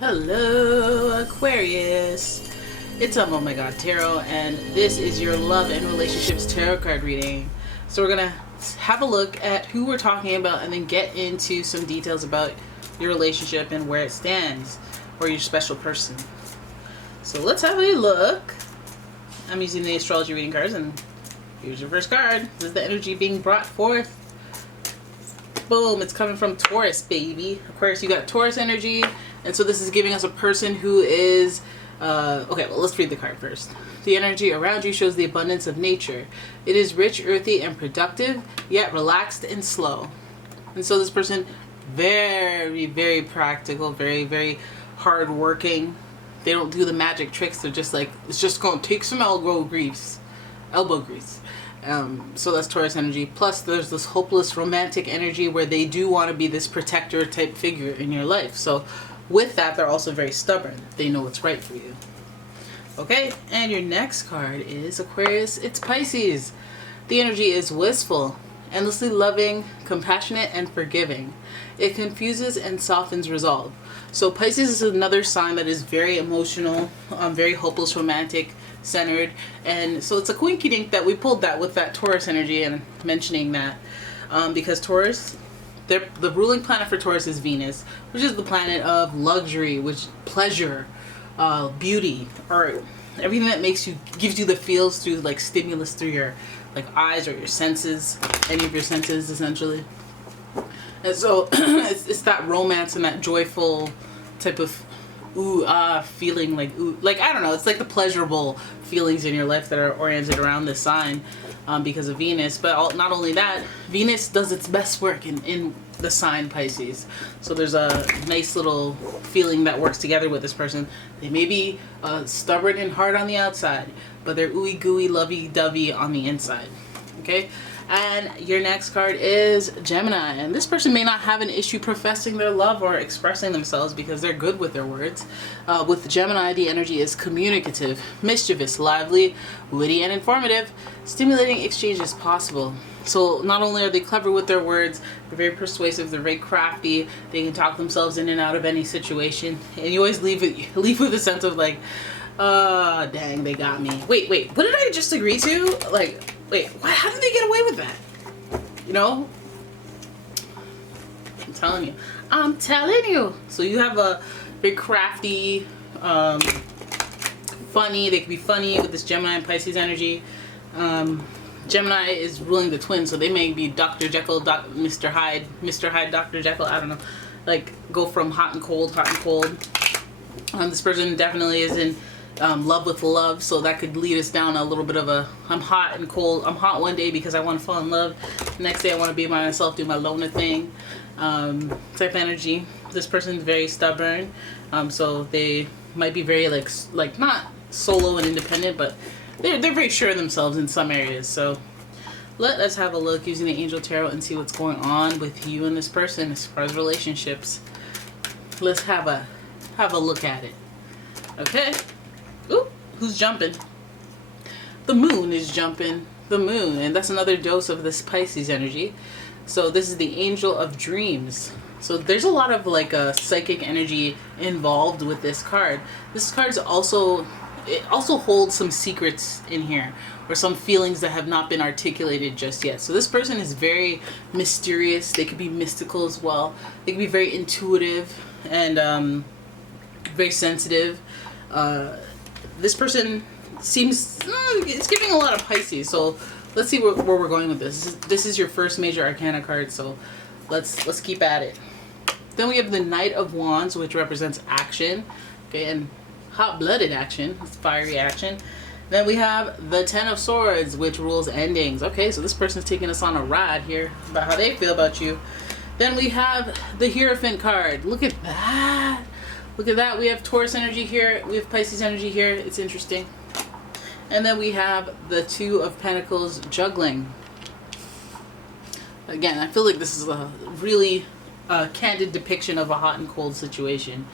Hello, Aquarius. It's umomgtarot, and this is your love and relationships tarot card reading. So we're gonna have a look at who we're talking about and then get into some details about your relationship and where it stands, or your special person. So let's have a look. I'm using the astrology reading cards, and here's your first card. This is the energy being brought forth. Boom, it's coming from Taurus, baby. Aquarius, you got Taurus energy. And so this is giving us a person who is, okay, well, let's read the card first. The energy around you shows the abundance of nature. It is rich, earthy, and productive, yet relaxed and slow. And so this person, very, very practical, very, very hardworking. They don't do the magic tricks. They're just like, it's just going to take some elbow grease. So that's Taurus energy. Plus there's this hopeless romantic energy where they do want to be this protector type figure in your life. So with that, they're also very stubborn. They know what's right for you. Okay, and your next card is Aquarius. It's Pisces. The energy is wistful, endlessly loving, compassionate, and forgiving. It confuses and softens resolve. So Pisces is another sign that is very emotional, very hopeless, romantic, centered. And so it's a coincidence that we pulled that with that Taurus energy and mentioning that because Taurus, the ruling planet for Taurus is Venus, which is the planet of luxury, which pleasure, beauty, or everything that gives you the feels through like stimulus through your like eyes or your senses, any of your senses essentially. And so it's that romance and that joyful type of feeling, like I don't know, it's like the pleasurable feelings in your life that are oriented around this sign because of Venus. But not only that, Venus does its best work in the sign Pisces. So there's a nice little feeling that works together with this person. They may be stubborn and hard on the outside, but they're ooey gooey lovey dovey on the inside. Okay. And your next card is Gemini. And this person may not have an issue professing their love or expressing themselves because they're good with their words. With Gemini, the energy is communicative, mischievous, lively, witty, and informative. Stimulating exchange is possible. So not only are they clever with their words, they're very persuasive, they're very crafty, they can talk themselves in and out of any situation. And you always leave with a sense of like, dang, they got me. Wait, what did I just agree to? Like, wait, what? How did they get away with that? You know? I'm telling you. So you have a very crafty, funny. They can be funny with this Gemini and Pisces energy. Gemini is ruling the twins, so they may be Dr. Jekyll, Mr. Hyde, Dr. Jekyll. I don't know. Like go from hot and cold, hot and cold. This person definitely is in love with love, so that could lead us down a little bit of a I'm hot and cold. I'm hot one day because I want to fall in love. The next day I want to be by myself, do my loner thing type energy. This person's very stubborn, so they might be very like not solo and independent, but they're very sure of themselves in some areas. So let us have a look using the Angel Tarot and see what's going on with you and this person as far as relationships. Let's have a look at it. Okay. Ooh, who's jumping? The moon is jumping. The moon, and that's another dose of this Pisces energy. So this is the Angel of Dreams. So there's a lot of like a psychic energy involved with this card. This card's also holds some secrets in here, or some feelings that have not been articulated just yet. So this person is very mysterious. They could be mystical as well. They could be very intuitive and very sensitive. This person seems, it's giving a lot of Pisces. So let's see where we're going with this. This is your first major arcana card, so let's keep at it. Then we have the Knight of Wands, which represents action, okay, and hot-blooded action. It's fiery action. Then we have the Ten of Swords, which rules endings. Okay, so this person's taking us on a ride here about how they feel about you. Then we have the Hierophant card. Look at that. Look at that. We have Taurus energy here. We have Pisces energy here. It's interesting. And then we have the Two of Pentacles juggling. Again, I feel like this is a really candid depiction of a hot and cold situation.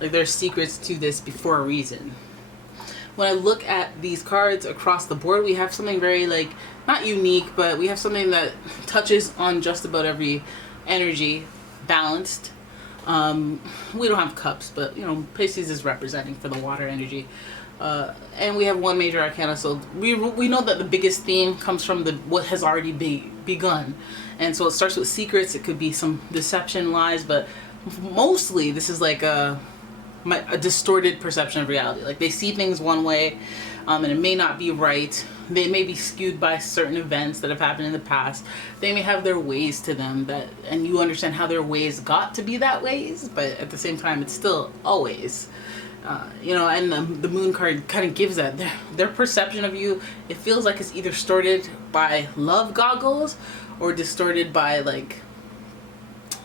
Like there's secrets to this before a reason. When I look at these cards across the board, we have something very like, not unique, but we have something that touches on just about every energy, balanced. We don't have cups, but you know, Pisces is representing for the water energy. And we have one major arcana, so we know that the biggest theme comes from what has already begun. And so it starts with secrets. It could be some deception, lies, but mostly this is like a distorted perception of reality. Like they see things one way, and it may not be right. They may be skewed by certain events that have happened in the past. They may have their ways to them and you understand how their ways got to be that ways, but at the same time, it's still always. You know, and the moon card kind of gives that. Their perception of you, it feels like it's either distorted by love goggles or distorted by like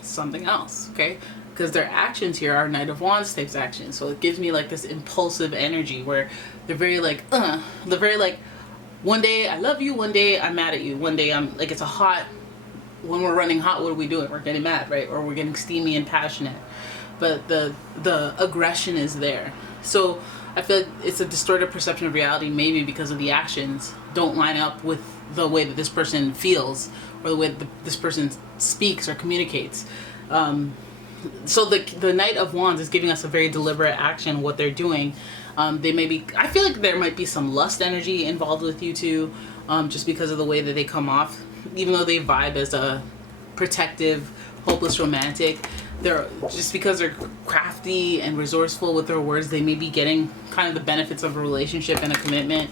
something else, okay? Because their actions here are Knight of Wands type actions. So it gives me like this impulsive energy where they're very like, they're very like, one day I love you, one day I'm mad at you, one day I'm like, it's a hot, when we're running hot, what are we doing? We're getting mad, right? Or we're getting steamy and passionate. But the aggression is there. So I feel like it's a distorted perception of reality, maybe because of the actions don't line up with the way that this person feels or the way that this person speaks or communicates. So the Knight of Wands is giving us a very deliberate action, what they're doing. They may be, I feel like there might be some lust energy involved with you too, just because of the way that they come off. Even though they vibe as a protective, hopeless romantic, they're just because they're crafty and resourceful with their words, they may be getting kind of the benefits of a relationship and a commitment,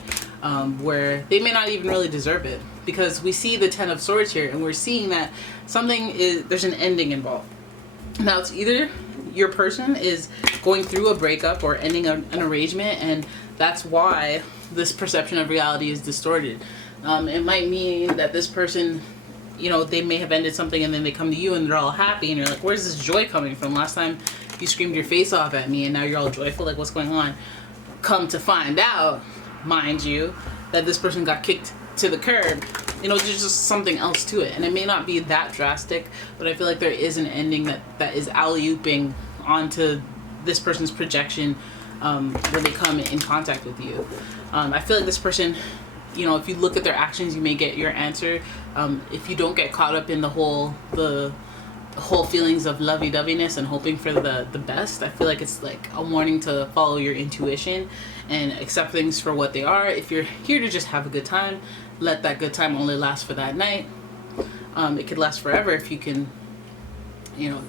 where they may not even really deserve it. Because we see the Ten of Swords here, and we're seeing that there's an ending involved. Now it's either your person is going through a breakup or ending an arrangement, and that's why this perception of reality is distorted. It might mean that this person, you know, they may have ended something and then they come to you and they're all happy and you're like, where's this joy coming from? Last time you screamed your face off at me and now you're all joyful, like what's going on? Come to find out, mind you, that this person got kicked to the curb. You know, there's just something else to it, and it may not be that drastic, but I feel like there is an ending that is alley-ooping onto this person's projection when they come in contact with you. I feel like this person, you know, if you look at their actions, you may get your answer. If you don't get caught up in the whole feelings of lovey-doveyness and hoping for the best, I feel like it's like a warning to follow your intuition and accept things for what they are. If you're here to just have a good time, let that good time only last for that night. It could last forever if you can, you know,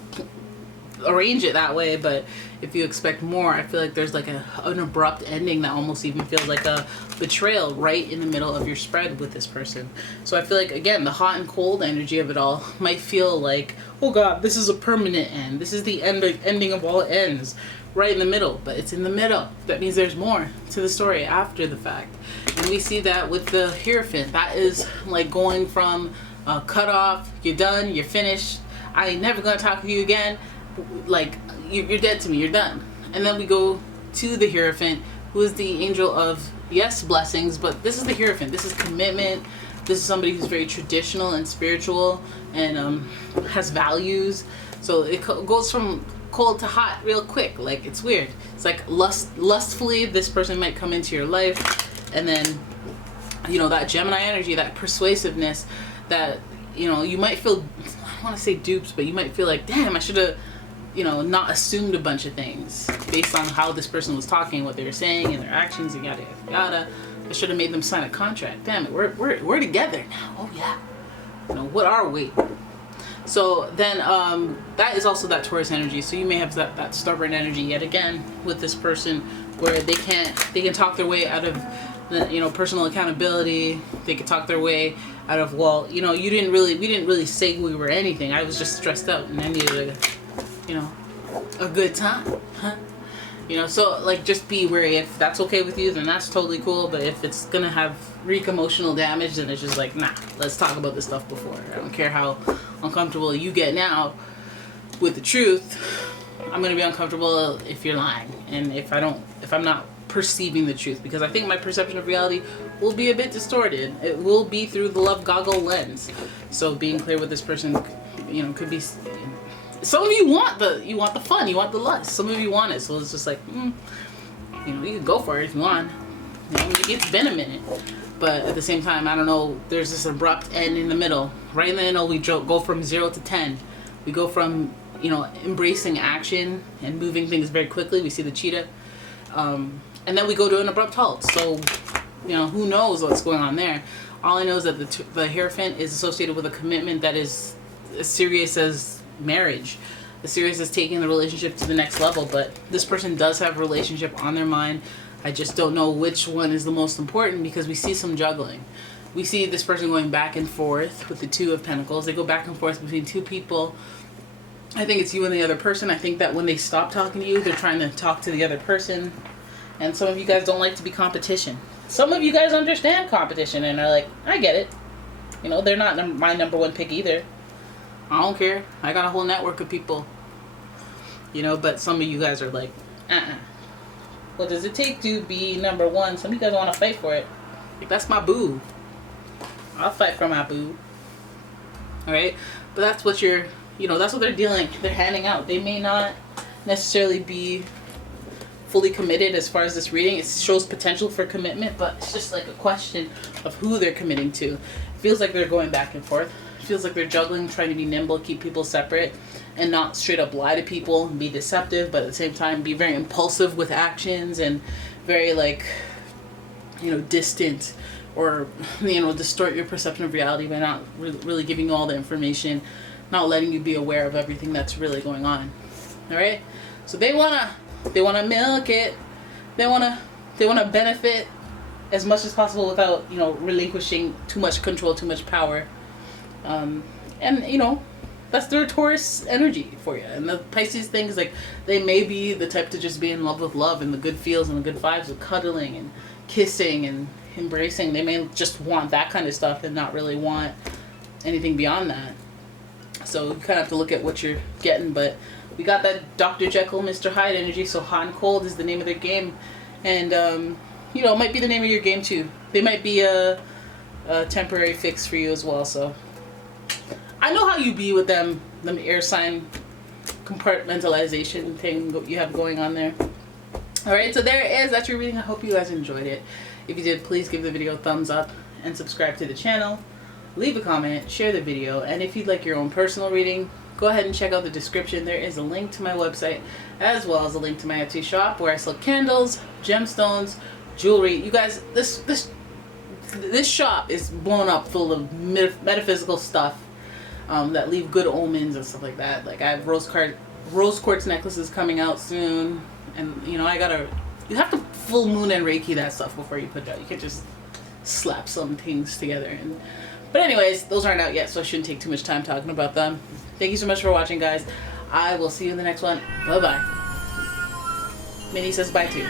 arrange it that way. But if you expect more, I feel like there's like an abrupt ending that almost even feels like a betrayal right in the middle of your spread with this person. So I feel like, again, the hot and cold energy of it all might feel like, oh God, this is a permanent end. This is the ending of all ends, right in the middle. But it's in the middle. That means there's more to the story after the fact. And we see that with the Hierophant. That is like going from cut off, you're done, you're finished, I ain't never gonna talk to you again, like you're dead to me, you're done. And then we go to the Hierophant, who is the angel of, yes, blessings, but this is the Hierophant. This is commitment. This is somebody who's very traditional and spiritual and has values. So it goes from cold to hot real quick. Like, it's weird. It's like lustfully this person might come into your life, and then, you know, that Gemini energy, that persuasiveness, that, you know, you might feel, I don't want to say dupes, but you might feel like, damn, I should have, you know, not assumed a bunch of things based on how this person was talking, what they were saying, and their actions, and yada yada yada. I should have made them sign a contract. Damn it, we're together now. Oh yeah. You know, what are we? So then that is also that Taurus energy. So you may have that stubborn energy yet again with this person, where they can talk their way out of the, you know, personal accountability. They can talk their way out of, well, you know, we didn't really say we were anything. I was just stressed out and I needed a good time, huh? You know, so like, just be wary. If that's okay with you, then that's totally cool. But if it's gonna wreak emotional damage, then it's just like, nah, let's talk about this stuff before. I don't care how uncomfortable you get now with the truth. I'm gonna be uncomfortable if you're lying, and if I'm not perceiving the truth, because I think my perception of reality will be a bit distorted. It will be through the love goggle lens. So being clear with this person, you know, could be. Some of you want the fun, you want the lust. Some of you want it, so it's just like, you know, you can go for it if you want. You know, it's been a minute, but at the same time, I don't know. There's this abrupt end in the middle. Right in the middle, we go from 0 to 10. We go from you know, embracing action and moving things very quickly. We see the cheetah. And then we go to an abrupt halt. So, you know, who knows what's going on there. All I know is that the Hierophant is associated with a commitment that is as serious as marriage, as serious as taking the relationship to the next level. But this person does have a relationship on their mind. I just don't know which one is the most important, because we see some juggling. We see this person going back and forth with the Two of Pentacles. They go back and forth between two people. I think it's you and the other person. I think that when they stop talking to you, they're trying to talk to the other person. And some of you guys don't like to be competition. Some of you guys understand competition and are like, I get it. You know, they're not my number one pick either. I don't care. I got a whole network of people. You know, but some of you guys are like, what does it take to be number one? Some of you guys want to fight for it. Like, that's my boo. I'll fight for my boo. Alright? But that's what you're, you know, that's what they're handing out. They may not necessarily be fully committed as far as this reading. It shows potential for commitment, but it's just like a question of who they're committing to. It feels like they're going back and forth. It feels like they're juggling, trying to be nimble, keep people separate, and not straight up lie to people and be deceptive, but at the same time be very impulsive with actions and very, like, you know, distant, or, you know, distort your perception of reality by not really giving you all the information, not letting you be aware of everything that's really going on. All right? So they want to milk it. They want to benefit as much as possible without, you know, relinquishing too much control, too much power. And, you know, that's their Taurus energy for you. And the Pisces thing is like, they may be the type to just be in love with love and the good feels and the good vibes of cuddling and kissing and embracing. They may just want that kind of stuff and not really want anything beyond that. So you kind of have to look at what you're getting. But we got that Dr. Jekyll, Mr. Hyde energy. So hot and cold is the name of their game. And, you know, it might be the name of your game too. They might be a temporary fix for you as well. So I know how you be with them, the air sign compartmentalization thing you have going on there. Alright, so there it is. That's your reading. I hope you guys enjoyed it. If you did, please give the video a thumbs up and subscribe to the channel. Leave a comment, share the video, and if you'd like your own personal reading, go ahead and check out the description. There is a link to my website, as well as a link to my Etsy shop, where I sell candles, gemstones, jewelry. You guys, this shop is blown up full of metaphysical stuff that leave good omens and stuff like that. Like, I have rose quartz necklaces coming out soon, and you know, you have to full moon and Reiki that stuff before you put it out. You can't just slap some things together. But anyways, those aren't out yet, so I shouldn't take too much time talking about them. Thank you so much for watching, guys. I will see you in the next one. Bye bye. Minnie says bye too.